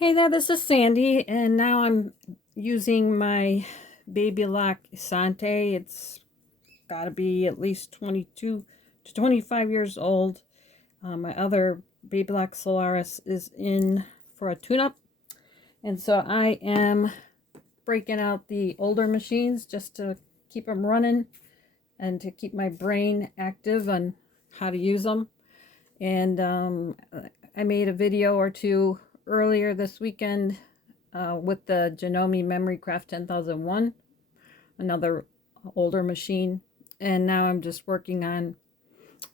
Hey there, this is Sandy, and now I'm using my Babylock Esante. It's got to be at least 22 to 25 years old. My other Babylock Solaris is in for a tune-up, and so I am breaking out the older machines just to keep them running and to keep my brain active on how to use them. And I made a video or two earlier this weekend with the Janome Memory Craft 10,001, another older machine. And now I'm just working on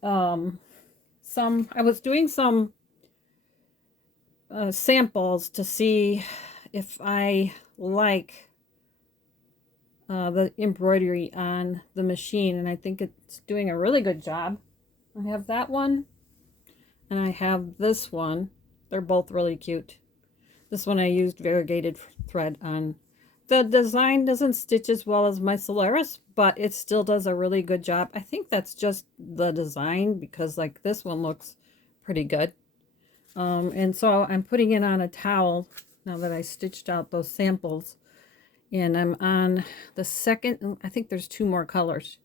I was doing some samples to see if I like the embroidery on the machine, and I think it's doing a really good job. I have that one, and I have this one. They're both really cute. This one I used variegated thread on. The design doesn't stitch as well as my Solaris, but it still does a really good job. I think that's just the design, because like this one looks pretty good. And so I'm putting it on a towel now that I stitched out those samples. And I'm on the second, I think there's two more colors.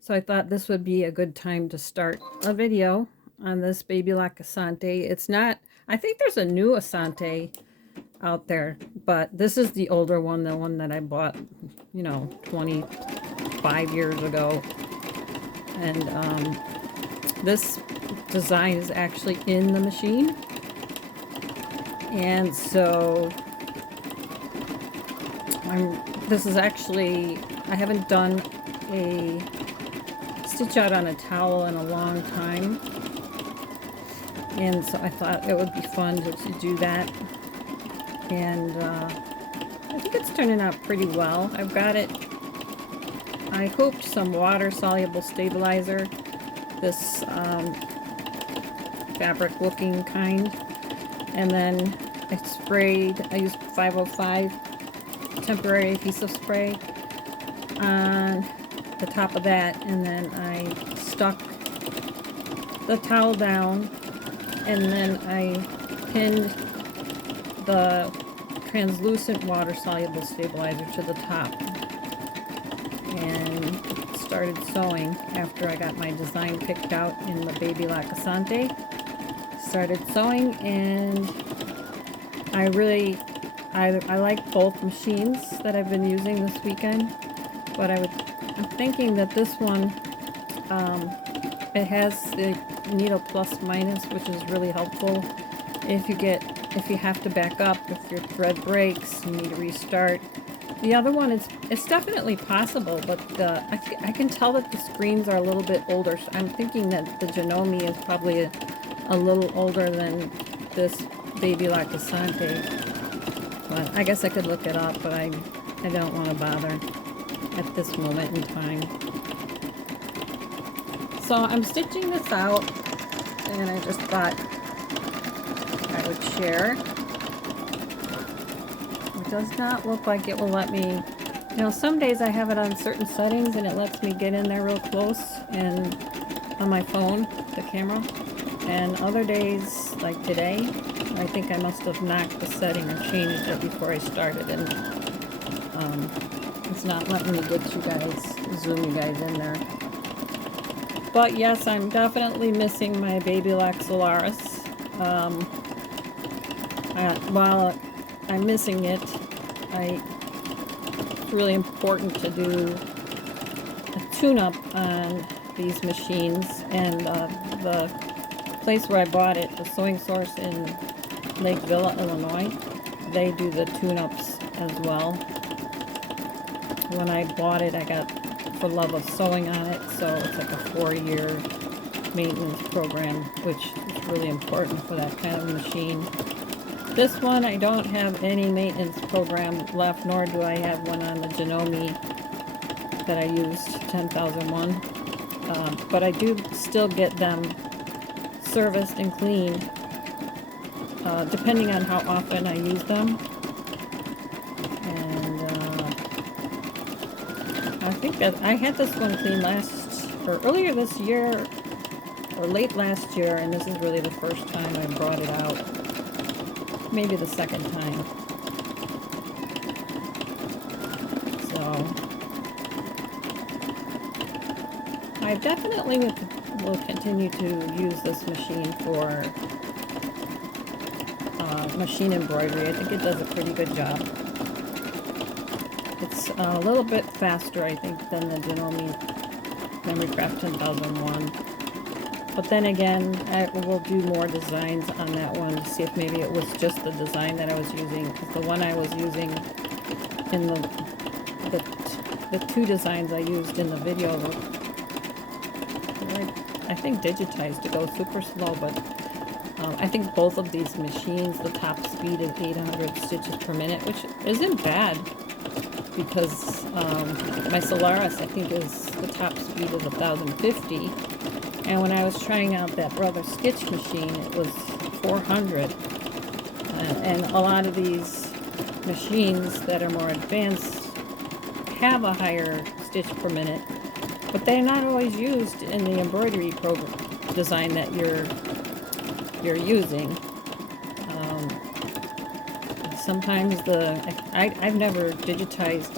So I thought this would be a good time to start a video on this Babylock Esante. It's not, I think there's a new Esante out there, but this is the older one, the one that I bought, 25 years ago. And this design is actually in the machine. And so this is actually, I haven't done a stitch out on a towel in a long time. And so I thought it would be fun to do that. And I think it's turning out pretty well. I've got it, I hooped some water-soluble stabilizer, this fabric looking kind. And then I used 505 temporary adhesive spray on the top of that, and then I stuck the towel down, and then I pinned the translucent water-soluble stabilizer to the top and started sewing after I got my design picked out in the Babylock Esante. Started sewing, and I like both machines that I've been using this weekend, but I'm thinking that this one, it has the needle plus minus, which is really helpful if you have to back up, if your thread breaks, you need to restart. The other one, it's definitely possible, but I can tell that the screens are a little bit older, so I'm thinking that the Janome is probably a little older than this Babylock Esante. But I guess I could look it up, but I don't want to bother at this moment in time. So I'm stitching this out, and I just thought I would share. It does not look like it will let me, some days I have it on certain settings and it lets me get in there real close and on my phone, the camera. And other days, like today, I think I must have knocked the setting or changed it before I started, and it's not letting me get you guys, zoom you guys in there. But yes, I'm definitely missing my Babylock Solaris. While I'm missing it, it's really important to do a tune-up on these machines, and the place where I bought it, the Sewing Source in Lake Villa, Illinois, they do the tune-ups as well. When I bought it, I got For Love of Sewing on it, so it's like a 4-year maintenance program, which is really important for that kind of machine. This one, I don't have any maintenance program left, nor do I have one on the Janome that I used, 10,001. But I do still get them serviced and cleaned, depending on how often I use them. And I think that I had this one cleaned earlier this year, or late last year, and this is really the first time I brought it out. maybe the second time. So I definitely will continue to use this machine for machine embroidery. I think it does a pretty good job. It's a little bit faster, I think, than the Janome Memory Craft 10001. But then again, I will do more designs on that one to see if maybe it was just the design that I was using. Because the one I was using in the two designs I used in the video were, I think, digitized to go super slow. But I think both of these machines, the top speed is 800 stitches per minute, which isn't bad. Because my Solaris, I think, the top speed is 1050. And when I was trying out that Brother Stitch machine, it was 400. And a lot of these machines that are more advanced have a higher stitch per minute, but they're not always used in the embroidery program design that you're using. Sometimes I've never digitized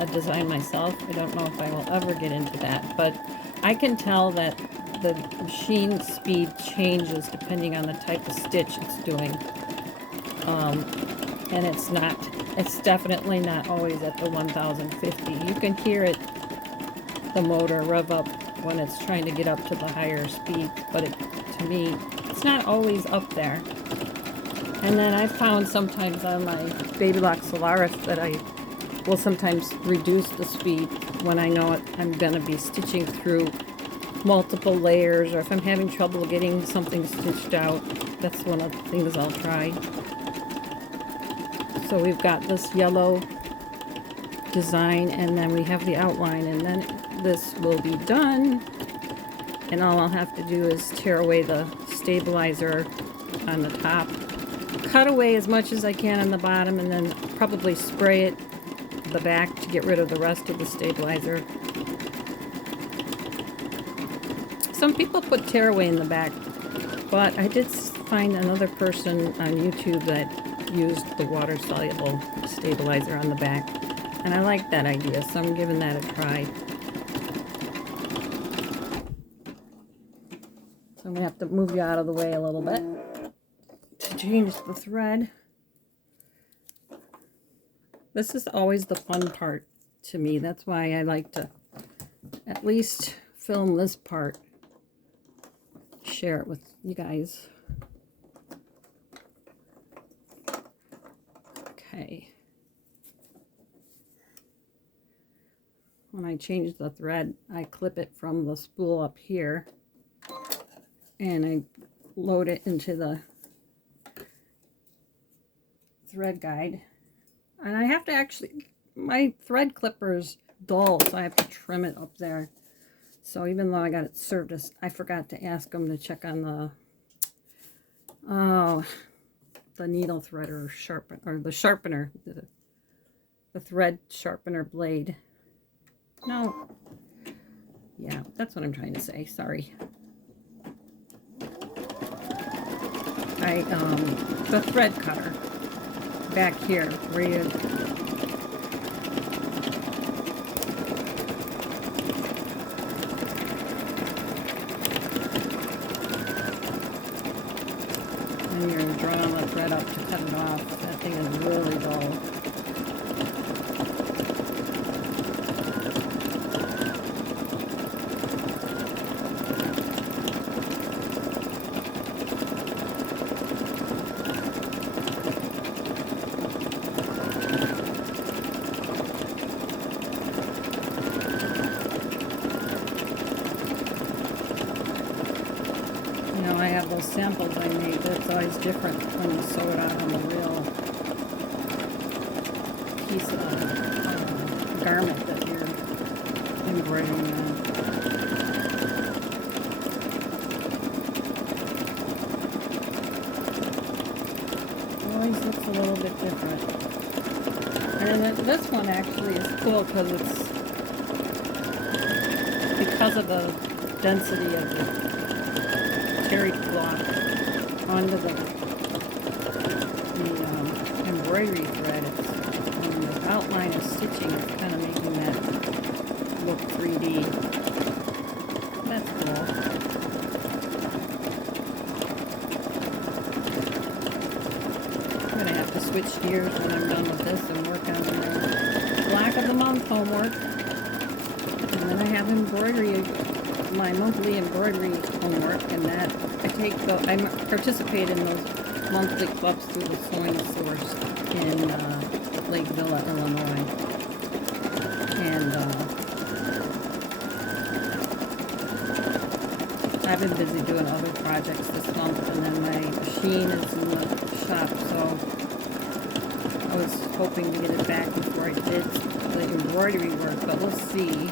a design myself. I don't know if I will ever get into that, but I can tell that the machine speed changes depending on the type of stitch it's doing. And it's definitely not always at the 1050. You can hear it, the motor rev up when it's trying to get up to the higher speed, but to me, it's not always up there. And then I found sometimes on my Babylock Solaris that I will sometimes reduce the speed when I know I'm going to be stitching through multiple layers, or if I'm having trouble getting something stitched out. That's one of the things I'll try. So we've got this yellow design, and then we have the outline, and then this will be done. And all I'll have to do is tear away the stabilizer on the top, cut away as much as I can on the bottom, and then probably spray it the back to get rid of the rest of the stabilizer. Some people put tearaway in the back, but I did find another person on YouTube that used the water-soluble stabilizer on the back, and I like that idea, so I'm giving that a try. So I'm going to have to move you out of the way a little bit to change the thread. This is always the fun part to me. That's why I like to at least film this part, share it with you guys. Okay. When I change the thread, I clip it from the spool up here, and I load it into the thread guide. And I have to actually, my thread clipper is dull, so I have to trim it up there. So even though I got it serviced, I forgot to ask them to check on the needle threader the sharpener, the thread sharpener blade. No, yeah, that's what I'm trying to say. Sorry. The thread cutter back here where you when you're drawing the thread up to cut it off, that thing is really dull. I have those samples I made, but it's always different when you sew it out on the real piece of garment that you're embroidering on. It always looks a little bit different. And this one actually is cool because of the density of the terry cloth onto the embroidery thread. It's the outline of stitching is kind of making that look 3D. That's cool. I'm gonna have to switch gears when I'm done with this and work on the Black of the Month homework. And then I have embroidery, my monthly embroidery homework, and that I participate in those monthly clubs through the Sewing Source in Lake Villa, Illinois. And I've been busy doing other projects this month, and then my machine is in the shop, so I was hoping to get it back before I did the embroidery work, but we'll see.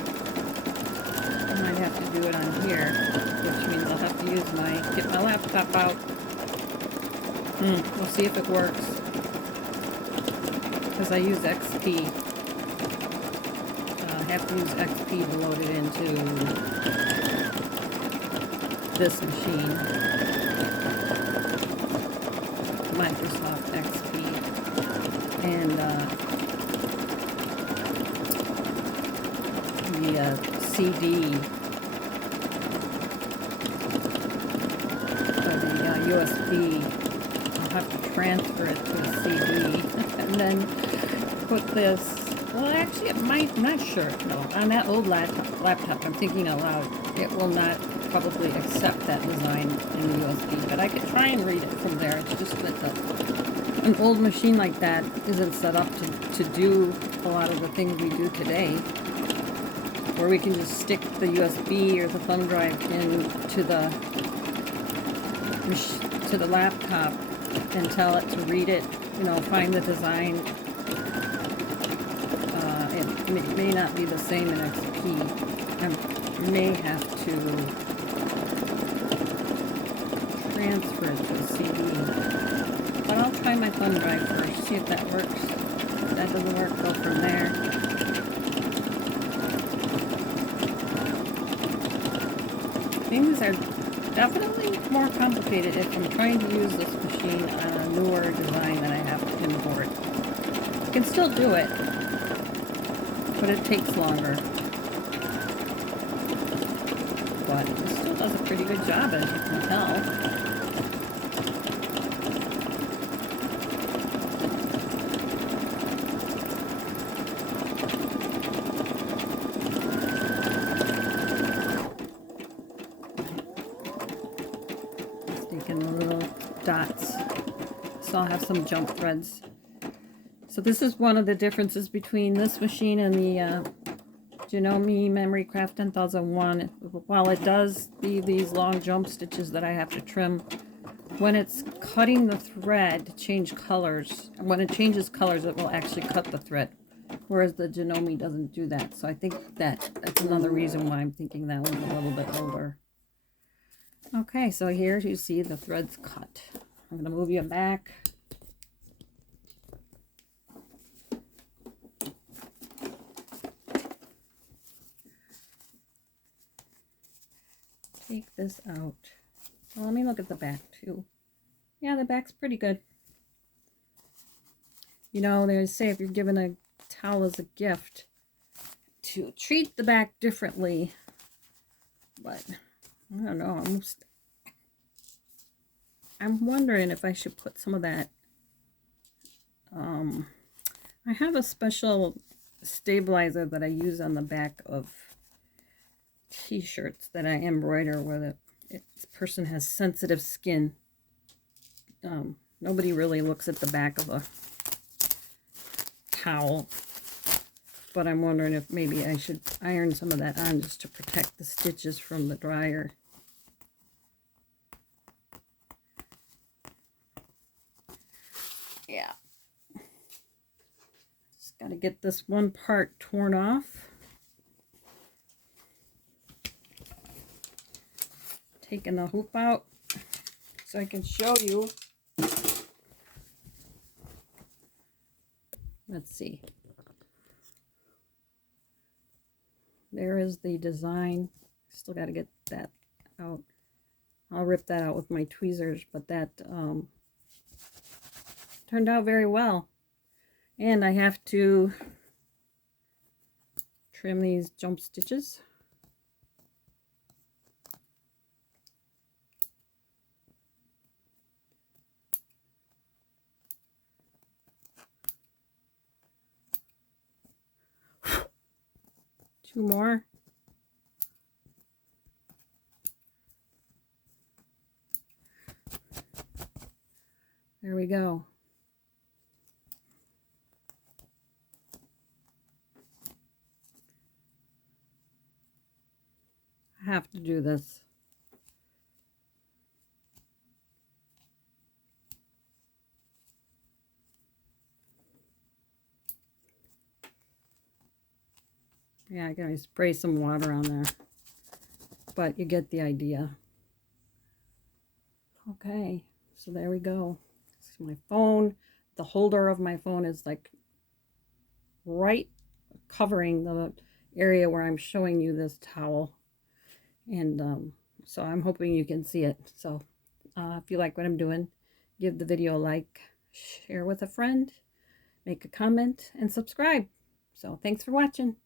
I might have to do it on here, which means I'll have to get my laptop out. We'll see if it works, because I use XP. I have to use XP to load it into this machine, Microsoft XP, and the CD, or the USB. I'll have to transfer it to a CD, and then put this. Well, actually, it might. I'm not sure. No, on that old laptop, I'm thinking out loud. It will not probably accept that design in the USB, but I could try and read it from there. It's just that an old machine like that isn't set up to do a lot of the things we do today, where we can just stick the USB or the thumb drive into the laptop and tell it to read it, you know, find the design. It may not be the same in XP. I may have to transfer it to a CD. But I'll try my thumb drive first, see if that works. If that doesn't work, go from there. Things are definitely more complicated if I'm trying to use this machine on a newer design that I have to import. I can still do it, but it takes longer. But it still does a pretty good job, as you can tell. Sticking the little dots. So I'll have some jump threads. So this is one of the differences between this machine and the Janome Memory Craft 10001. While it does leave these long jump stitches that I have to trim, when it's cutting the thread to change colors, when it changes colors, it will actually cut the thread, whereas the Janome doesn't do that. So I think that's another reason why I'm thinking that one's a little bit older. Okay, so here you see the threads cut. I'm going to move you back. Take this out. Well, let me look at the back too. Yeah, the back's pretty good. You know, they say if you're given a towel as a gift, to treat the back differently. But I don't know. I'm wondering if I should put some of that. I have a special stabilizer that I use on the back of t-shirts that I embroider where this person has sensitive skin. Nobody really looks at the back of a towel, but I'm wondering if maybe I should iron some of that on just to protect the stitches from the dryer. Yeah. Just got to get this one part torn off. Taking the hoop out so I can show you. Let's see. There is the design. Still got to get that out. I'll rip that out with my tweezers, but that turned out very well. And I have to trim these jump stitches. Two more. There we go. I have to do this. Yeah, I can spray some water on there, but you get the idea. Okay, so there we go. This is my phone. The holder of my phone is like right covering the area where I'm showing you this towel. And so I'm hoping you can see it. So if you like what I'm doing, give the video a like, share with a friend, make a comment, and subscribe. So thanks for watching.